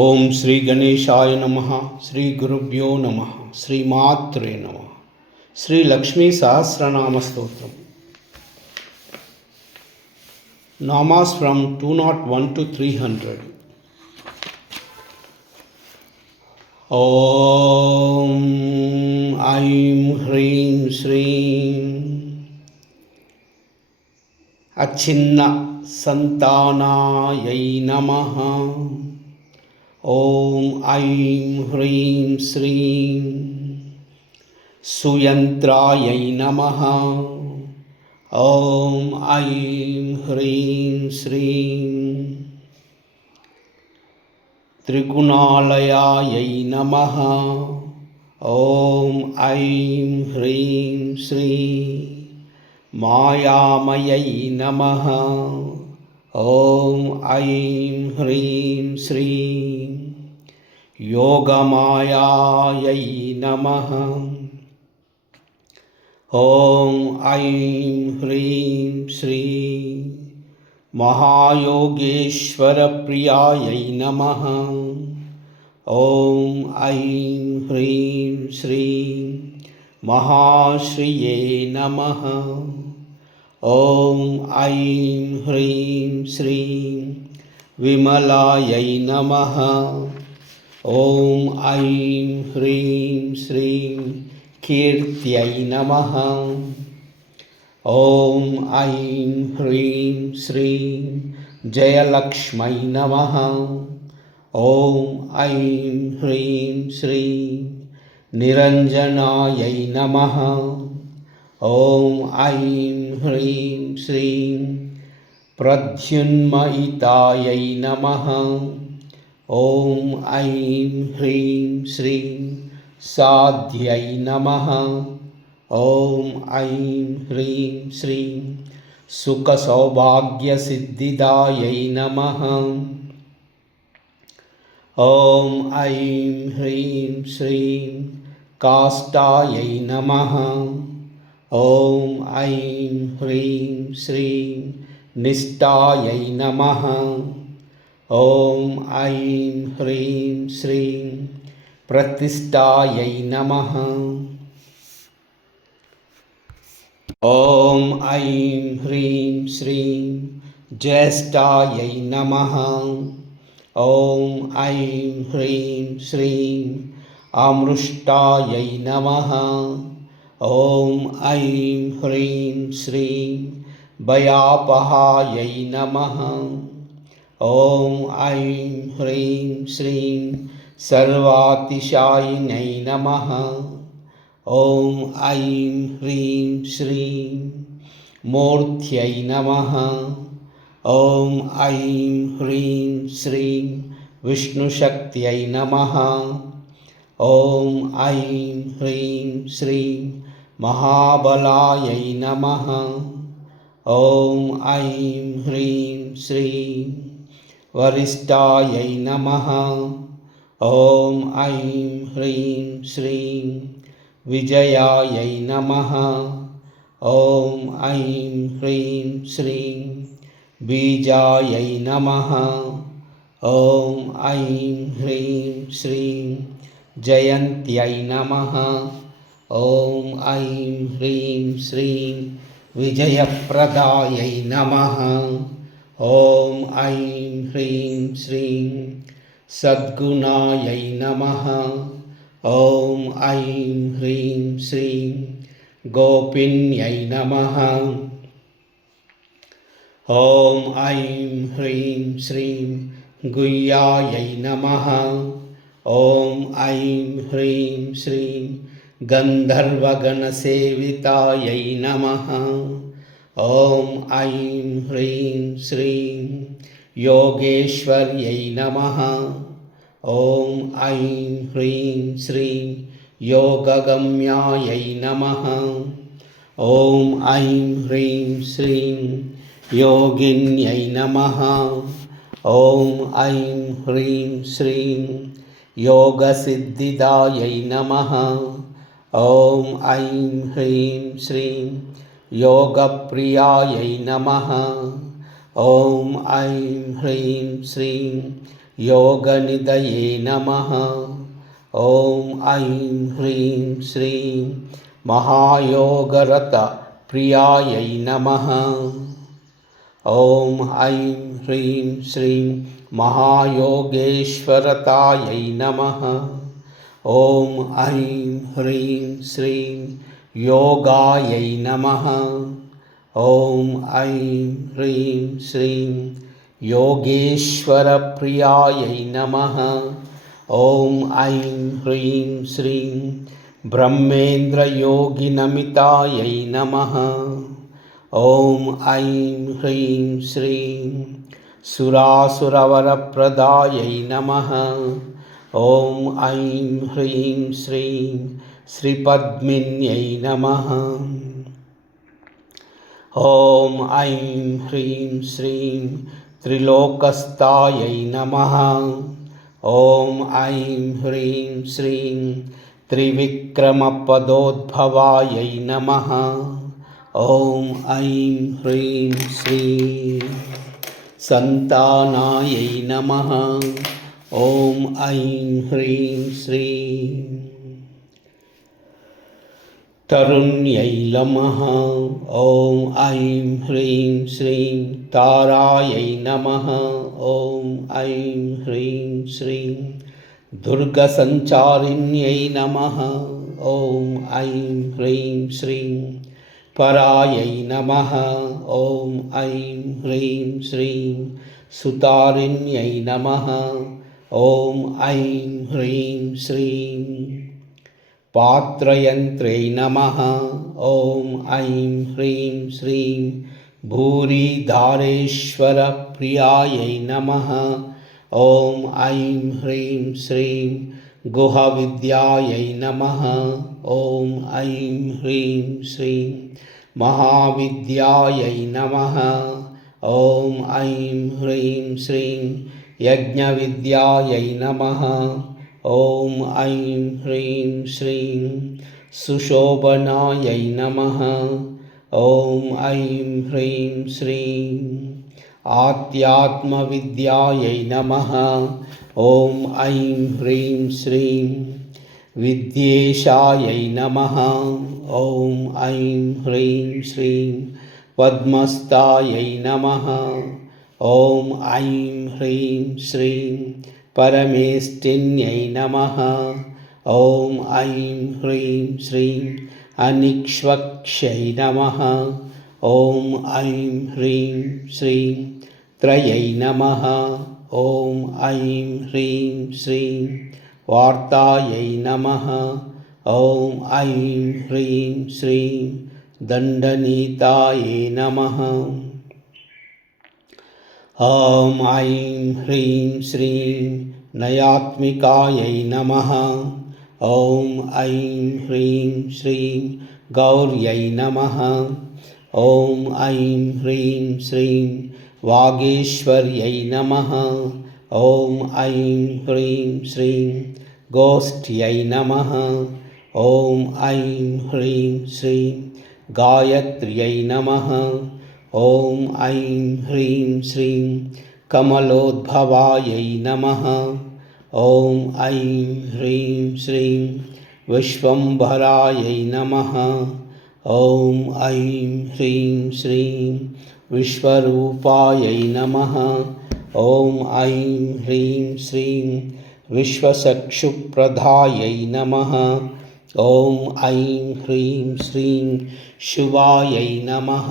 ఓం శ్రీ గణేశాయ నమః. శ్రీ గురుభ్యో నమః. శ్రీమాత్రే నమః. శ్రీ లక్ష్మీ సహస్రనామ స్తోత్రం. Namas from 201 to 300. ఓం ఐం హ్రీం శ్రీం అచ్ఛిన్న సంతానాయై నమః. ఓం ఐం హ్రీం శ్రీం సుయంత్రాయై నమః. ఓం ఐం హ్రీం శ్రీం త్రిగుణాలయాయై నమః. ఓం ఐం హ్రీం శ్రీం మాయామయై నమః. ఓం ఐం హ్రీం శ్రీం యోగమాయాయై నమః. ఓం ఐం హ్రీం శ్రీం మహాయోగేశ్వరప్రియాయై నమః. ఓం ఐం హ్రీం శ్రీం మహాశ్రియే నమః. ఓం ఐం హ్రీం శ్రీం విమలాయై నమః. ఓం ఐం హ్రీం శ్రీం కీర్త్యై నమః. ఓం ఐం హ్రీం శ్రీం జయలక్ష్మై నమః. ఓం ఐం హ్రీం శ్రీం నిరంజనాయై నమః. ఓం ఐం హ్రీం శ్రీం ప్రద్యున్మయితాయై నమః. ఓం ఐం హ్రీం శ్రీం సాధ్యై నమః. ఓం ఐం హ్రీం శ్రీం సుఖసౌభాగ్యసిద్ధిదాయై నమః. ఓం ఐం హ్రీం శ్రీం కాష్టాయై నమః. ఓం ఐం హ్రీం శ్రీం నిష్టాయై నమః. ఓం ఐం హ్రీం శ్రీం ప్రతిష్టాయై నమః. ఓం ఐం హ్రీం శ్రీం జ్యేష్ఠాయై నమః. ఓం ఐం హ్రీం శ్రీం అమృష్టాయై నమః. ఓం ఐం హ్రీం శ్రీం భయాపహాయై నమః. ఓం ఐం హ్రీం శ్రీం సర్వాతిశాయిన్యై నమః. ఓం ఐం హ్రీం శ్రీం మూర్త్యై నమః. ఓం ఐం హ్రీం శ్రీం విష్ణుశక్త్యై నమః. ఓం ఐం హ్రీం శ్రీం మహాబలాయై నమః. ఓం ఐం హ్రీం శ్రీం వరిష్టాయై నమః. ఓం ఐం హ్రీం శ్రీం విజయాయై నమః. ఓం ఐం హ్రీం శ్రీం బీజాయై నమః. ఓం ఐం హ్రీం శ్రీం జయంత్యై నమః. ఓం ఐం హ్రీం శ్రీం విజయప్రదాయై నమః. ఓం ఐం హ్రీం శ్రీం సద్గుణాయై నమః. ఓం ఐం హ్రీం శ్రీం గోపిన్యై నమః. ఓం ఐం హ్రీం శ్రీం గుయ్యాయై నమః. ఓం ఐం హ్రీం శ్రీం గంధర్వగణసేవితాయై నమః. ఓం ఐం హ్రీం శ్రీం యోగేశ్వర్యై నమః. ఓం ఐం హ్రీం శ్రీం యోగగమ్యాయై నమః. ఓం ఐం హ్రీం శ్రీం యోగిన్యై నమః. ఓం ఐం హ్రీం శ్రీం యోగసిద్ధిదాయై నమః. ఓం ఐం హ్రీం శ్రీం యోగప్రియాయై నమః. ॐ ऐं ह्रीं श्रीं योगनिधये नमः। ॐ ऐं ह्रीं श्रीं महायोगरतप्रियायै नमः। ॐ ऐं ह्रीं श्रीं महायोगेश्वरतायै नमः। ॐ ऐं ह्रीं श्रीं योगायै नमः। ॐ ऐं ह्रीं श्रीं योगेश्वरप्रियायै नमः। ॐ ऐं ह्रीं श्रीं ब्रह्मेन्द्रयोगिनमितायै नमः। ॐ ऐं ह्रीं श्रीं सुरासुरवरप्रदायै नमः। ॐ ऐं ह्रीं श्रीं श्रीपद्मिन्यै नमः। ॐ ऐं ह्रीं श्रीं त्रिलोकस्थायै नमः। ॐ ऐं ह्रीं श्रीं त्रिविक्रमपदोद्भवायै नमः। ॐ ऐं ह्रीं श्रीं सन्तानायै नमः। ॐ ऐं ह्रीं श्रीं तरुण्यै नमः। ॐ ऐं ह्रीं श्रीं तारायै नमः। ॐ ऐं ह्रीं श्रीं दुर्गसञ्चारिण्यै नमः। ॐ ऐं ह्रीं श्रीं परायै नमः। ॐ ऐं ह्रीं श्रीं सुतारिण्यै नमः। ॐ ऐं ह्रीं श्रीं पात्रयन्त्रै नमः। ॐ ऐं ह्रीं श्रीं भूरिधारेश्वरप्रियायै नमः। ॐ ऐं ह्रीं श्रीं गुहविद्यायै नमः। ॐ ऐं ह्रीं श्रीं महाविद्यायै नमः। ॐ ऐं ह्रीं श्रीं यज्ञविद्यायै नमः। ॐ ऐं ह्रीं श्रीं सुशोभनायै नमः। ॐ ऐं ह्रीं श्रीं आध्यात्मविद्यायै नमः। ॐ ऐं ह्रीं श्रीं विद्येशायै नमः। ॐ ऐं ह्रीं श्रीं पद्मस्थायै नमः। ॐ ऐं ह्रीं श्रीं परमेष्टिन्यै नमः। ॐ ऐं ह्रीं श्रीं अनिक्ष्वक्ष्यै नमः। ॐ ऐं ह्रीं श्रीं त्रयै नमः। ॐ ऐं ह्रीं श्रीं वार्तायै नमः। ॐ ऐं ह्रीं श्रीं दण्डनीतायै नमः। ॐ ऐं ह्रीं श्रीं नयात्मिकायै नमः। ॐ ऐं ह्रीं श्रीं गौर्यै नमः। ॐ ऐं ह्रीं श्रीं वागीश्वर्यै नमः। ॐ ऐं ह्रीं श्रीं गोष्ठ्यै नमः। ॐ ऐं ह्रीं श्रीं गायत्र्यै नमः। ॐ ऐं ह्रीं श्रीं कमलोद्भवायै नमः। ॐ ऐं ह्रीं श्रीं विश्वम्भरायै नमः। ॐ ऐं ह्रीं श्रीं विश्वरूपायै नमः। ॐ ऐं ह्रीं श्रीं विश्वचक्षुप्रदायै नमः। ॐ ऐं ह्रीं श्रीं शुभायै नमः।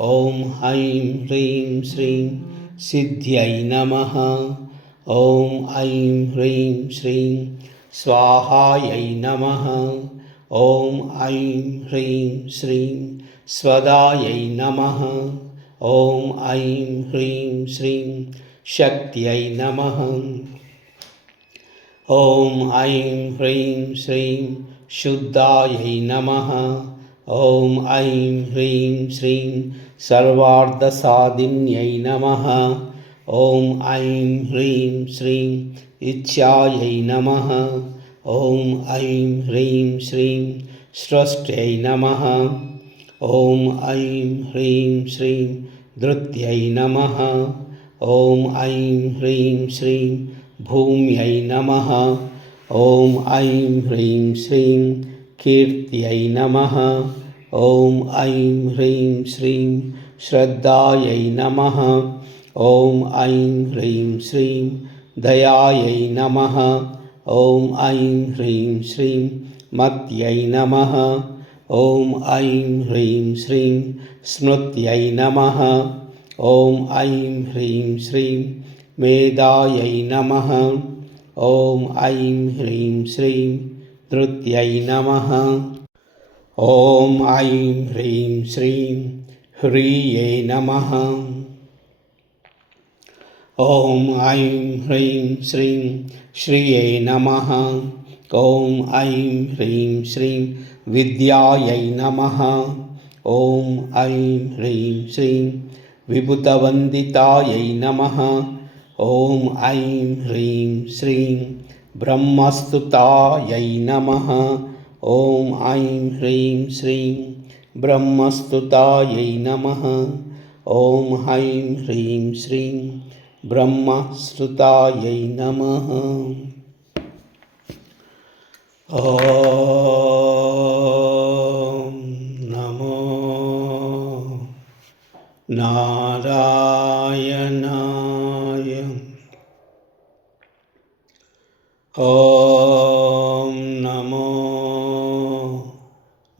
ॐ ऐं ह्रीं श्रीं सिद्ध्यै नमः। ॐ ऐं ह्रीं श्रीं स्वाहायै नमः। ॐ ऐं ह्रीं श्रीं स्वदायै नमः। ॐ ऐं ह्रीं श्रीं शक्त्यै नमः। ॐ ऐं ह्रीं श्रीं शुद्धायै नमः। ॐ ऐं ह्रीं श्रीं सर्वार्थसाधिन्यै नमः। ॐ ऐं ह्रीं श्रीं इच्छायै नमः। ॐ ऐं ह्रीं श्रीं स्रष्टै नमः। ॐ ऐं ह्रीं श्रीं धृत्यै नमः। ॐ ऐं ह्रीं श्रीं भूम्यै नमः। ॐ ऐं ह्रीं श्रीं कीर्त्यै नमः। ॐ ऐं ह्रीं श्रीं श्रद्धायै नमः। ॐ ऐं ह्रीं श्रीं दयायै नमः। ॐ ऐं ह्रीं श्रीं मत्यै नमः। ॐ ऐं ह्रीं श्रीं स्मृत्यै नमः। ॐ ऐं ह्रीं श्रीं मेधायै नमः। ॐ ऐं ह्रीं श्रीं धृत्यै नमः। ॐ ऐं ह्रीं श्रीं ह्रीयै नमः। ॐ ऐं ह्रीं श्रीं श्रियै नमः। ॐ ऐं ह्रीं श्रीं विद्यायै नमः। ॐ ऐं ह्रीं श्रीं विभूतवन्दितायै नमः। ॐ ऐं ह्रीं श्रीं ब्रह्मस्तुतायै नमः। ॐ ऐं ह्रीं श्रीं ब्रह्मस्तुतायै नमः। ॐ ऐं ह्रीं श्रीं ब्रह्मस्तुतायै नमः। ॐ नमो नारायणाय। ॐ नमो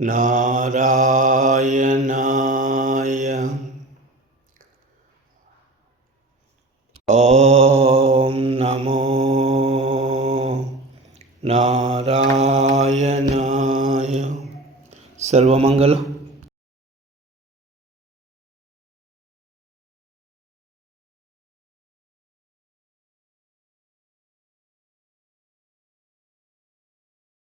नारायणाय। ॐ नमो नारायणाय। सर्वमंगल।